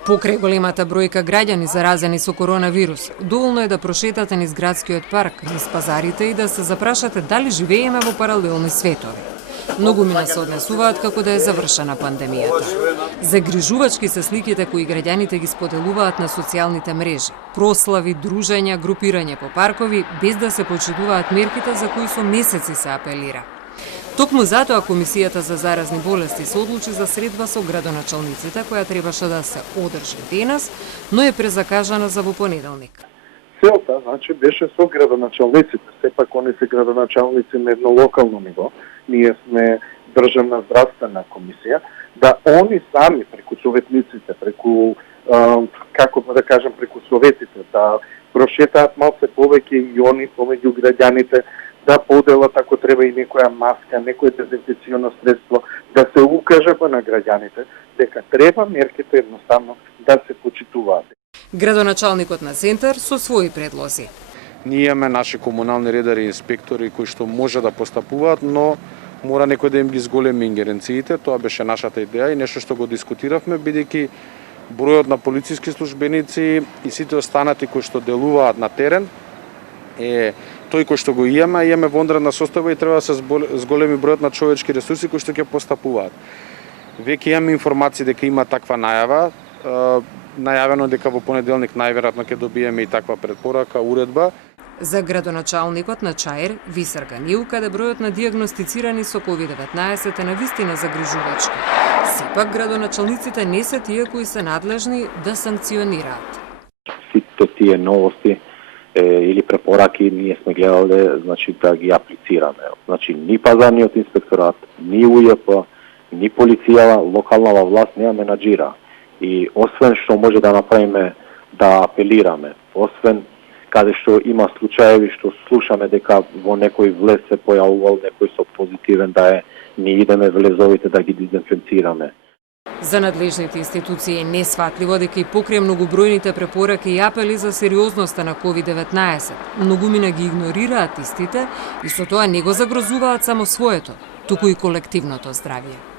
Покрај големата бројка граѓани заразени со коронавирус, доволно е да прошетате низ градскиот парк, низ пазарите и да се запрашате дали живееме во паралелни светови. Многумина се однесуваат како да е завршена пандемијата. Загрижувачки се сликите кои граѓаните ги споделуваат на социјалните мрежи. Прослави, дружења, групирање по паркови, без да се почитуваат мерките за кои со месеци се апелира. Токму затоа Комисијата за заразни болести се одлучи за средба со градоначалниците, која требаше да се одржи денес, но е презакажана за во понеделник. Целта, беше со градоначалниците, сепак они се градоначалници на едно локално ниво, ние сме државна здравствена комисија, да они сами преку советниците, преку преку советите, да прошетаат малце повеќе и они помеѓу граѓаните, да поделат ако треба и некоја маска, некое дезинфекционо средство, да се укаже на граѓаните дека треба мерките едноставно да се почитуваат. Градоначалникот на Центар со своји предлози. Ние имаме наши комунални редари и инспектори кои што може да постапуваат, но мора некој да им ги зголеми ингеренциите. Тоа беше нашата идеја и нешто што го дискутиравме, бидејќи бројот на полициски службеници и сите останати кои што делуваат на терен е тој кој што го имаме во онредна состава и треба да се зголеми бројот на човечки ресурси кои што ќе постапуваат. Веќе имаме информации дека има таква најава, најавено дека во понеделник најверојатно ќе добиеме и таква претпорака, уредба. За градоначалникот на Чаир, Висар Ганил, каде бројот на дијагностицирани со COVID-19 е навистина загрижувачки. Сепак градоначалниците не се тие кои се надлежни да санкционираат. Сите тие новости или препораки ние сме гледале, да ги аплицираме. Ни пазарниот инспекторат, ни УЈП, ни полиција, локалната власт не ја менаџира. И освен што може да направиме да апелираме, освен каде што има случаеви што слушаме дека во некој влез се појавувал некој со позитивен да е, ние идеме влезовите да ги дезинфекцираме. За надлежните институции е несфатливо дека и покрај многобројните препораки и апели за сериозноста на COVID-19, многумина ги игнорираат истите и со тоа не го загрозуваат само своето, туку и колективното здравје.